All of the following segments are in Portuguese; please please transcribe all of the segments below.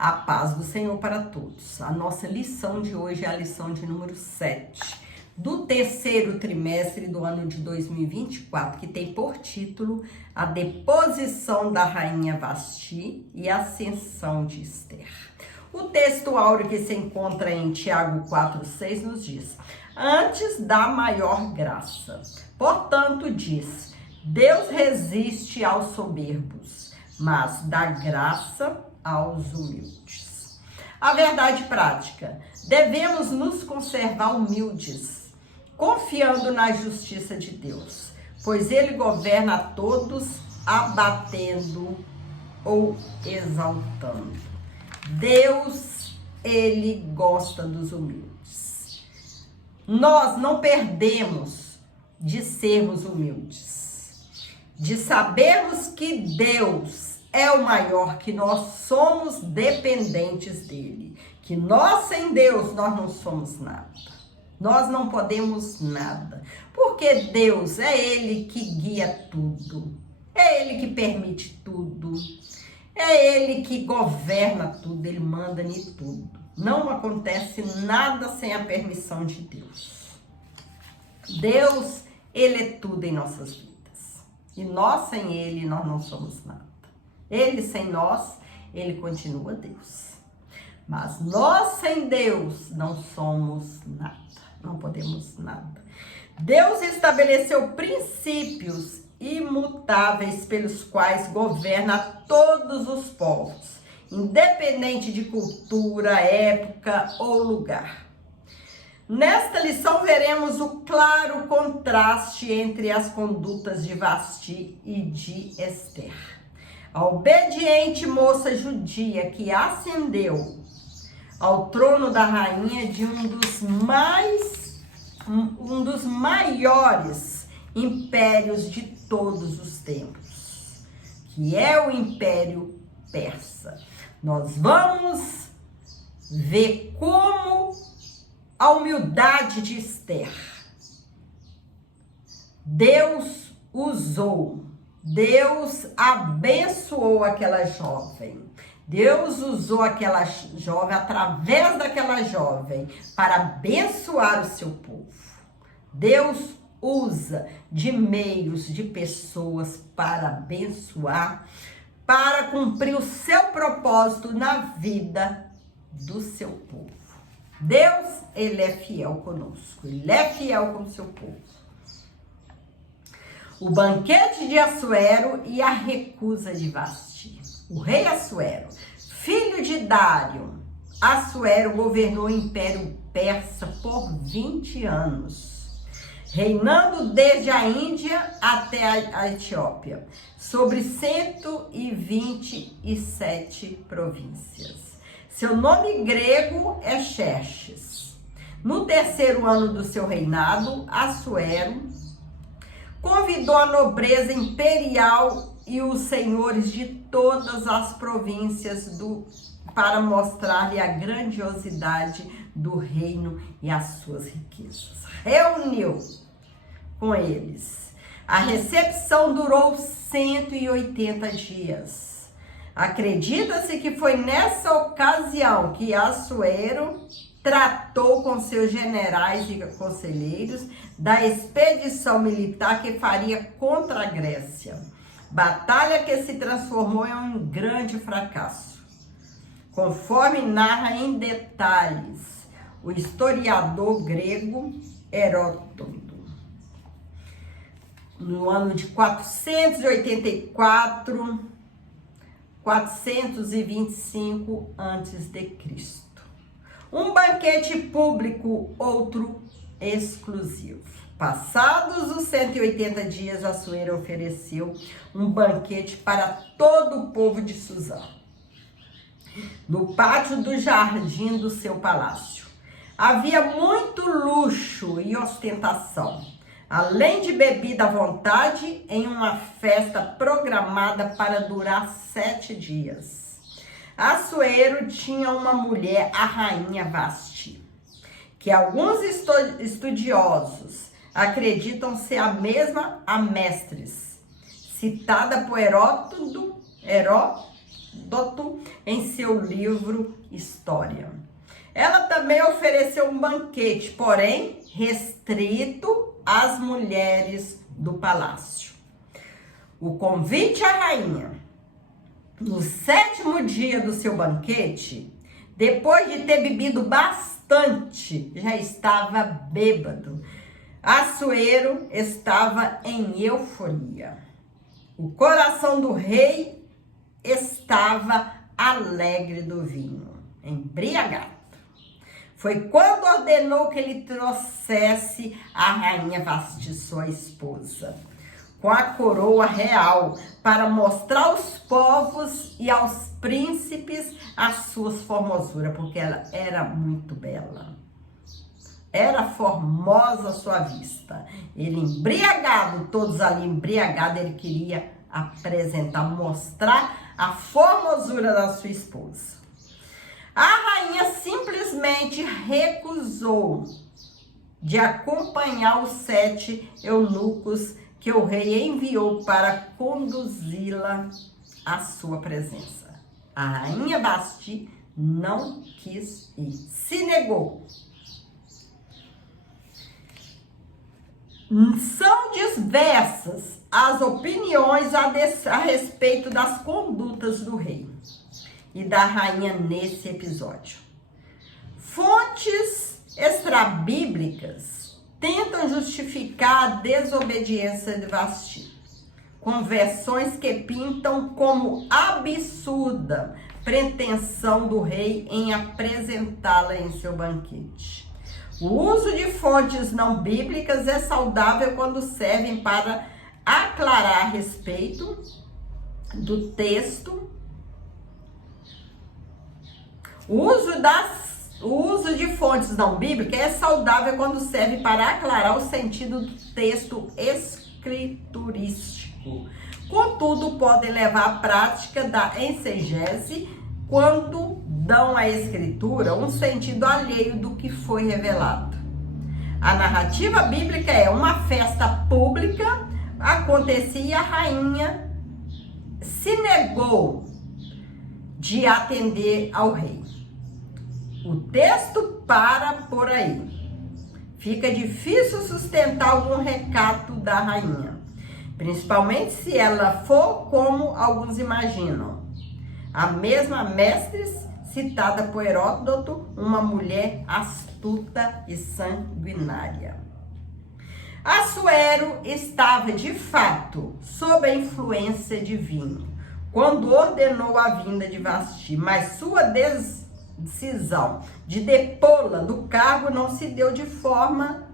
A paz do Senhor para todos. A nossa lição de hoje é a lição de número 7, do terceiro trimestre do ano de 2024, que tem por título a deposição da rainha Vasti e a ascensão de Esther. O texto áureo que se encontra em Tiago 4,6 nos diz: antes da maior graça. Portanto, diz: Deus resiste aos soberbos, mas dá graça aos humildes. A verdade prática: devemos nos conservar humildes, confiando na justiça de Deus, pois Ele governa a todos, abatendo ou exaltando. Deus, Ele gosta dos humildes. Nós não perdemos de sermos humildes, de sabermos que Deus é o maior, que nós somos dependentes dele, que nós sem Deus nós não somos nada, nós não podemos nada, porque Deus é Ele que guia tudo, é Ele que permite tudo, é Ele que governa tudo, Ele manda em tudo. Não acontece nada sem a permissão de Deus. Deus, Ele é tudo em nossas vidas, e nós sem Ele nós não somos nada. Ele sem nós, Ele continua Deus. Mas nós sem Deus não somos nada, não podemos nada. Deus estabeleceu princípios imutáveis pelos quais governa todos os povos, independente de cultura, época ou lugar. Nesta lição veremos o claro contraste entre as condutas de Vasti e de Esther. A obediente moça judia que ascendeu ao trono da rainha de um dos maiores impérios de todos os tempos, que é o Império Persa. Nós vamos ver como a humildade de Esther, Deus usou, Deus abençoou aquela jovem. Deus usou aquela jovem, através daquela jovem, para abençoar o seu povo. Deus usa de meios, de pessoas para abençoar, para cumprir o seu propósito na vida do seu povo. Deus, Ele é fiel conosco, Ele é fiel com o seu povo. O banquete de Assuero e a recusa de Vasti. O rei Assuero, filho de Dário, Assuero governou o Império Persa por 20 anos, reinando desde a Índia até a Etiópia, sobre 127 províncias. Seu nome grego é Xerxes. No terceiro ano do seu reinado, Assuero convidou a nobreza imperial e os senhores de todas as províncias para mostrar-lhe a grandiosidade do reino e as suas riquezas. Reuniu com eles. A recepção durou 180 dias. Acredita-se que foi nessa ocasião que Assuero tratou com seus generais e conselheiros da expedição militar que faria contra a Grécia. Batalha que se transformou em um grande fracasso, conforme narra em detalhes o historiador grego Heródoto. No ano de 425 a.C. Um banquete público, outro exclusivo. Passados os 180 dias, Assuero ofereceu um banquete para todo o povo de Susã, no pátio do jardim do seu palácio. Havia muito luxo e ostentação, além de bebida à vontade, em uma festa programada para durar 7 dias. Assuero tinha uma mulher, a rainha Vasti, que alguns estudiosos acreditam ser a mesma Amestris, citada por Heródoto Heródoto em seu livro História. Ela também ofereceu um banquete, porém restrito às mulheres do palácio. O convite à rainha, no 7º dia do seu banquete, depois de ter bebido bastante, já estava bêbado. Assuero estava em euforia. O coração do rei estava alegre do vinho, embriagado. Foi quando ordenou que ele trouxesse a rainha Vasti, sua esposa, com a coroa real, para mostrar aos povos e aos príncipes as suas formosuras, porque ela era muito bela. Era formosa a sua vista. Ele embriagado, todos ali embriagados, ele queria apresentar, mostrar a formosura da sua esposa. A rainha simplesmente recusou de acompanhar os 7 eunucos que o rei enviou para conduzi-la à sua presença. A rainha Vasti não quis ir, se negou. São diversas as opiniões a respeito das condutas do rei e da rainha nesse episódio. Fontes extrabíblicas tentam justificar a desobediência de Vasti, com versões que pintam como absurda pretensão do rei em apresentá-la em seu banquete. O uso de fontes não bíblicas é saudável quando servem para aclarar a respeito do texto. O uso de fontes não bíblicas é saudável quando serve para aclarar o sentido do texto escriturístico. Contudo, pode levar à prática da exegese quando dão à escritura um sentido alheio do que foi revelado. A narrativa bíblica é uma festa pública, acontecia e a rainha se negou de atender ao rei. O texto para por aí. Fica difícil sustentar algum recato da rainha, principalmente se ela for como alguns imaginam. A mesma mestre citada por Heródoto, uma mulher astuta e sanguinária. Assuero estava, de fato, sob a influência de vinho, quando ordenou a vinda de Vasti, mas sua decisão de depô-la do cargo não se deu de forma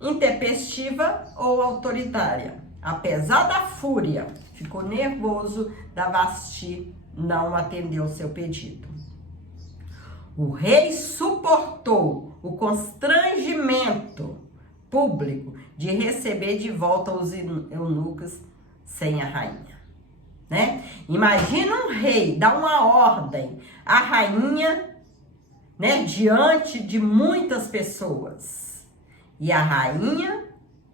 intempestiva ou autoritária. Apesar da fúria, ficou nervoso da Vasti não atendeu seu pedido. O rei suportou o constrangimento público de receber de volta os eunucos sem a rainha, né? Imagina um rei dar uma ordem à rainha, né, diante de muitas pessoas e a rainha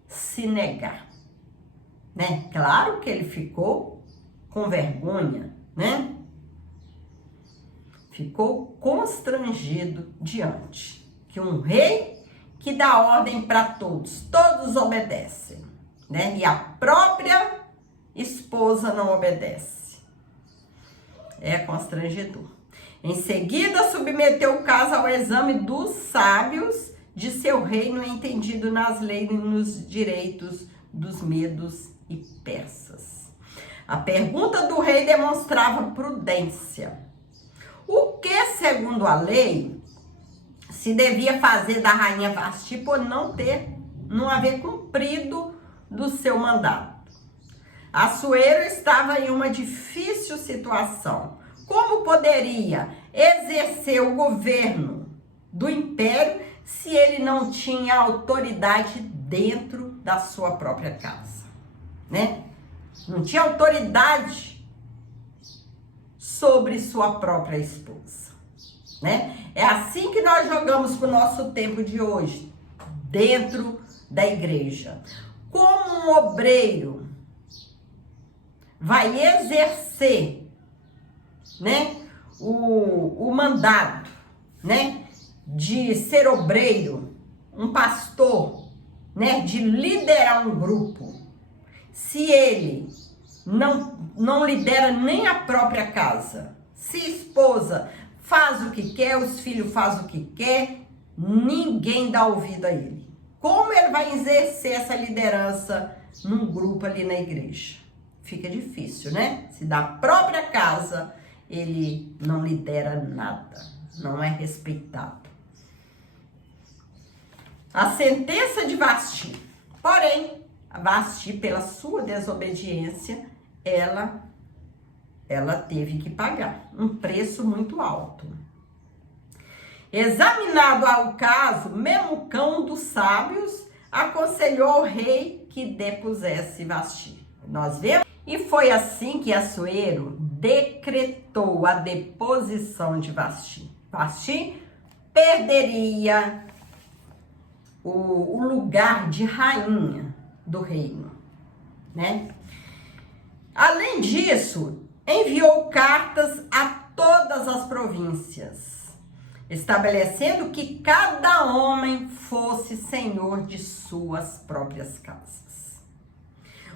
se negar, né? Claro que ele ficou com vergonha, né? Ficou constrangido diante que um rei que dá ordem para todos obedecem, né? E a própria esposa não obedece. É constrangedor. Em seguida, submeteu o caso ao exame dos sábios de seu reino, entendido nas leis e nos direitos dos medos e persas. A pergunta do rei demonstrava prudência. O que, segundo a lei, se devia fazer da rainha Vasti por não haver cumprido do seu mandato? Assuero estava em uma difícil situação. Como poderia exercer o governo do império se ele não tinha autoridade dentro da sua própria casa, né? Não tinha autoridade sobre sua própria esposa, né? É assim que nós jogamos com o nosso tempo de hoje, dentro da igreja. Como um obreiro vai exercer né, o mandado, né, de ser obreiro, um pastor, né, de liderar um grupo, se ele não lidera nem a própria casa, se a esposa faz o que quer, os filhos fazem o que quer, ninguém dá ouvido a ele. Como ele vai exercer essa liderança num grupo ali na igreja? Fica difícil, né? Se da própria casa ele não lidera nada, não é respeitado. A sentença de Vasti, porém, a Vasti, pela sua desobediência, ela teve que pagar um preço muito alto. Examinado ao caso, Memucão dos sábios aconselhou ao rei que depusesse Vasti. Nós vemos. E foi assim que Assuero decretou a deposição de Vasti. Vasti perderia o lugar de rainha do reino, né? Além disso, enviou cartas a todas as províncias, estabelecendo que cada homem fosse senhor de suas próprias casas.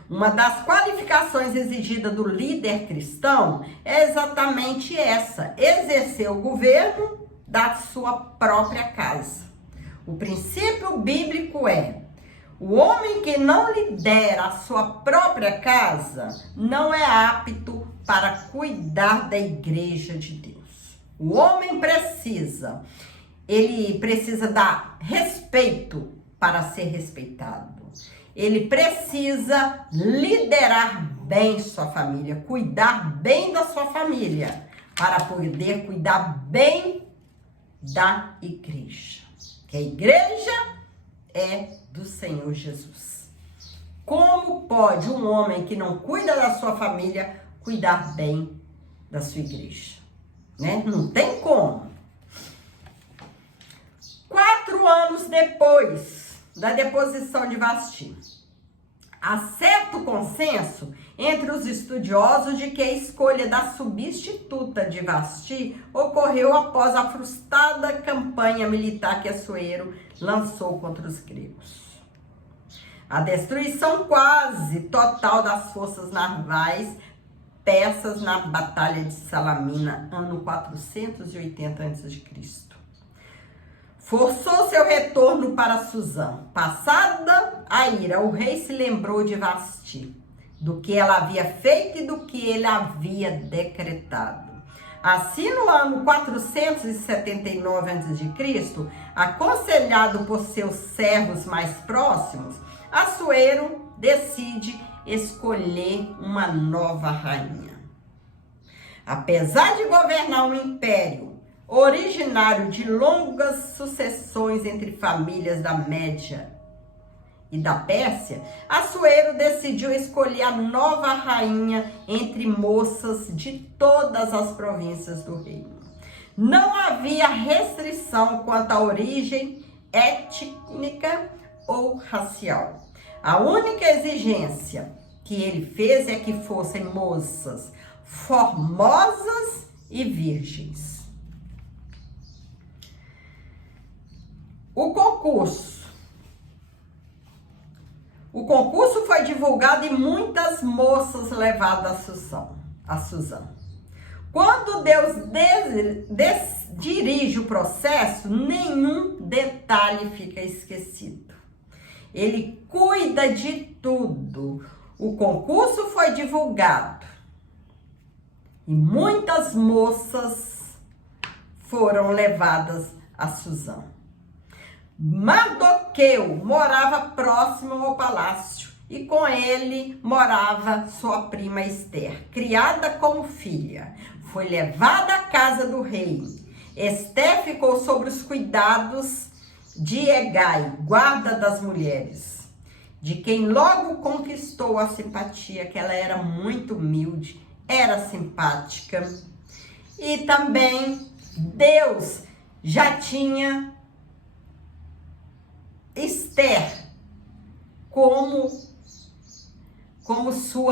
Uma das qualificações exigidas do líder cristão é exatamente essa: exercer o governo da sua própria casa. O princípio bíblico é: o homem que não lidera a sua própria casa não é apto para cuidar da igreja de Deus. O homem precisa dar respeito para ser respeitado. Ele precisa liderar bem sua família, cuidar bem da sua família, para poder cuidar bem da igreja. Que a igreja é do Senhor Jesus. Como pode um homem que não cuida da sua família cuidar bem da sua igreja? Né? Não tem como. 4 anos depois da deposição de Vasti, há certo consenso entre os estudiosos de que a escolha da substituta de Vasti ocorreu após a frustrada campanha militar que Assuero lançou contra os gregos. A destruição quase total das forças navais persas na Batalha de Salamina, ano 480 a.C. Forçou seu retorno para Suzã. Passada a ira, o rei se lembrou de Vasti, do que ela havia feito e do que ele havia decretado. Assim, no ano 479 a.C., aconselhado por seus servos mais próximos, Assuero decide escolher uma nova rainha. Apesar de governar um império originário de longas sucessões entre famílias da Média e da Pérsia, Assuero decidiu escolher a nova rainha entre moças de todas as províncias do reino. Não havia restrição quanto à origem étnica ou racial. A única exigência que ele fez é que fossem moças formosas e virgens. O concurso foi divulgado e muitas moças levadas a Suzã. Quando Deus dirige o processo, nenhum detalhe fica esquecido. Ele cuida de tudo. O concurso foi divulgado e muitas moças foram levadas a Suzã. Mardoqueu morava próximo ao palácio e com ele morava sua prima Esther, criada como filha. Foi levada à casa do rei. Esther ficou sob os cuidados de Hegai, guarda das mulheres, de quem logo conquistou a simpatia, que ela era muito humilde, era simpática. E também Deus já tinha Esther como como seu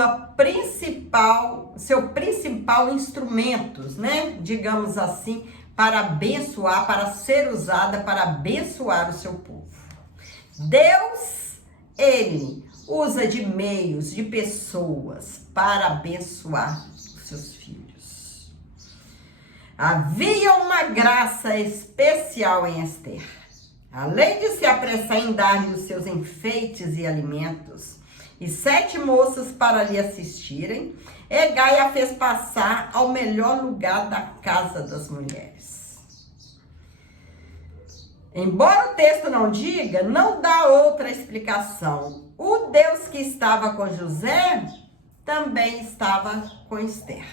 principal instrumento, né? Digamos assim, para abençoar, para ser usada para abençoar o seu povo. Deus, ele usa de meios, de pessoas para abençoar os seus filhos. Havia uma graça especial em Esther. Além de se apressar em dar-lhe os seus enfeites e alimentos, e 7 moças para lhe assistirem, Hegai a fez passar ao melhor lugar da casa das mulheres. Embora o texto não diga, não dá outra explicação. O Deus que estava com José também estava com Esther.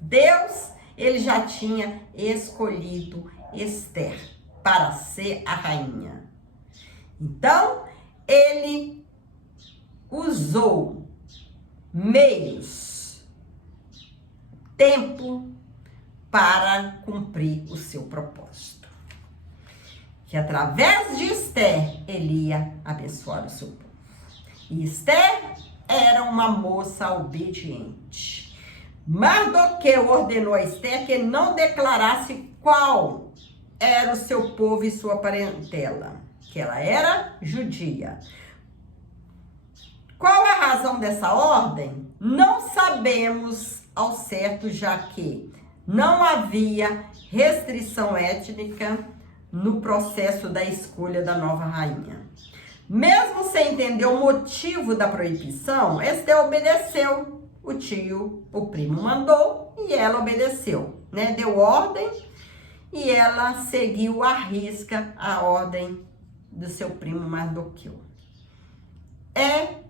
Deus, ele já tinha escolhido Esther para ser a rainha. Então, ele usou meios, tempo para cumprir o seu propósito. Que através de Esther, ele ia abençoar o seu povo. E Esther era uma moça obediente. Mardoqueu ordenou a Esther que não declarasse qual era o seu povo e sua parentela, que ela era judia. Qual é a razão dessa ordem? Não sabemos ao certo, já que não havia restrição étnica no processo da escolha da nova rainha. Mesmo sem entender o motivo da proibição, Esther obedeceu. O primo mandou e ela obedeceu, né? Deu ordem e ela seguiu à risca a ordem do seu primo Mardoqueu. É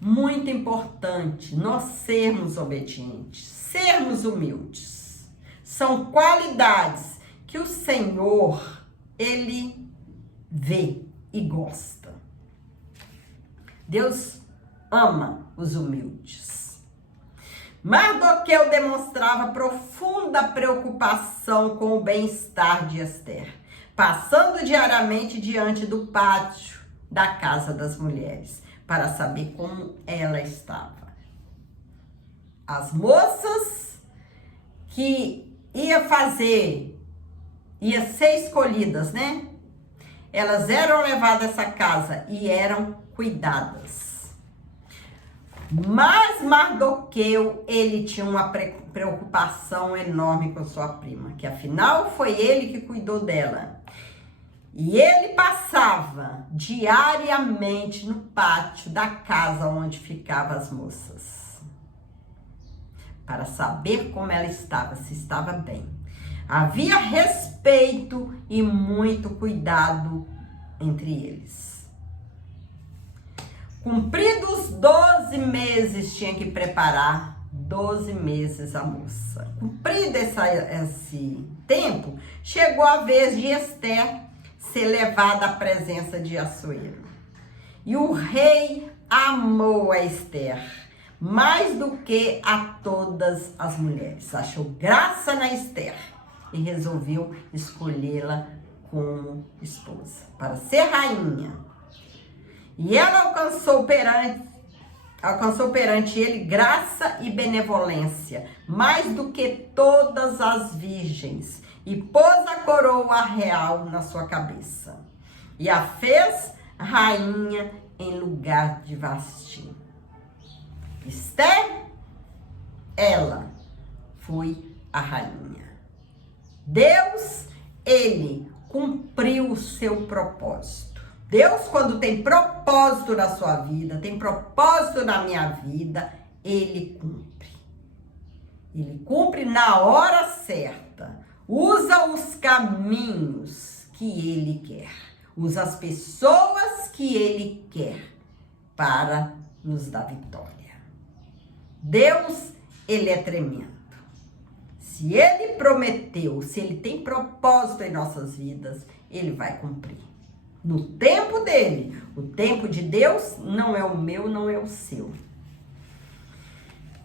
muito importante nós sermos obedientes, sermos humildes. São qualidades que o Senhor, ele vê e gosta. Deus ama os humildes. Mardoqueu demonstrava profunda preocupação com o bem-estar de Esther, passando diariamente diante do pátio da casa das mulheres, para saber como ela estava. As moças que ia ser escolhidas, né? Elas eram levadas a essa casa e eram cuidadas. Mas Mardoqueu, ele tinha uma preocupação enorme com sua prima, que afinal foi ele que cuidou dela. E ele passava diariamente no pátio da casa onde ficavam as moças, para saber como ela estava, se estava bem. Havia respeito e muito cuidado entre eles. Cumpridos 12 meses, tinha que preparar 12 meses a moça. Cumprido esse tempo, chegou a vez de Esther ser levada à presença de Assuero. E o rei amou a Esther mais do que a todas as mulheres. Achou graça na Esther e resolveu escolhê-la como esposa, para ser rainha. E ela alcançou perante ele graça e benevolência, mais do que todas as virgens, e pôs a coroa real na sua cabeça, e a fez rainha em lugar de Vasti. Esther, ela foi a rainha. Deus, ele cumpriu o seu propósito. Deus, quando tem propósito na sua vida, tem propósito na minha vida, ele cumpre. Ele cumpre na hora certa. Usa os caminhos que ele quer. Usa as pessoas que ele quer para nos dar vitória. Deus, ele é tremendo. Se ele prometeu, se ele tem propósito em nossas vidas, ele vai cumprir. No tempo dele. O tempo de Deus não é o meu, não é o seu.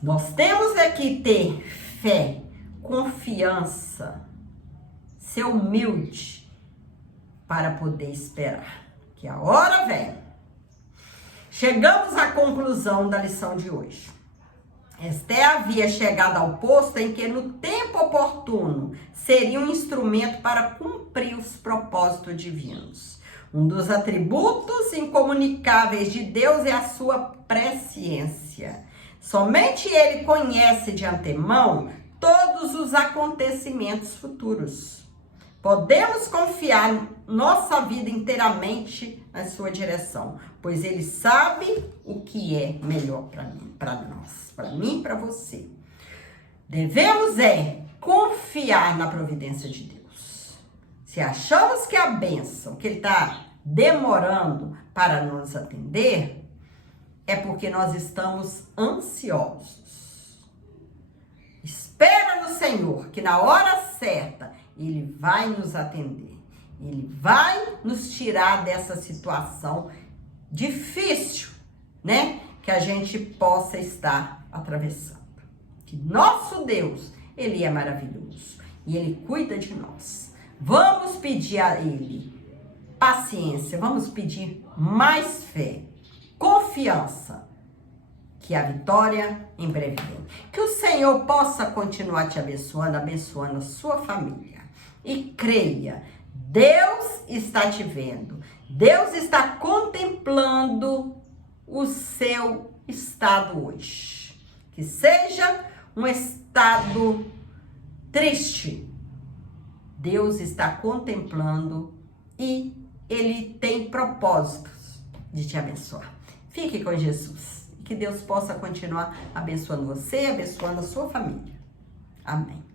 Nós temos que ter fé, confiança, ser humilde para poder esperar, que a hora vem. Chegamos à conclusão da lição de hoje. Esther havia chegado ao posto em que, no tempo oportuno, seria um instrumento para cumprir os propósitos divinos. Um dos atributos incomunicáveis de Deus é a sua presciência. Somente Ele conhece de antemão todos os acontecimentos futuros. Podemos confiar nossa vida inteiramente na sua direção, pois Ele sabe o que é melhor para nós, para mim e para você. Devemos confiar na providência de Deus. Se achamos que a bênção, que Ele está demorando para nos atender, é porque nós estamos ansiosos. Espera no Senhor, que na hora certa Ele vai nos atender. Ele vai nos tirar dessa situação difícil, né? Que a gente possa estar atravessando. Que nosso Deus, Ele é maravilhoso e Ele cuida de nós. Vamos pedir a Ele paciência, vamos pedir mais fé, confiança, que a vitória em breve vem. Que o Senhor possa continuar te abençoando, abençoando a sua família. E creia, Deus está te vendo. Deus está contemplando o seu estado hoje. Que seja um estado triste. Deus está contemplando e Ele tem propósitos de te abençoar. Fique com Jesus. Que Deus possa continuar abençoando você, abençoando a sua família. Amém.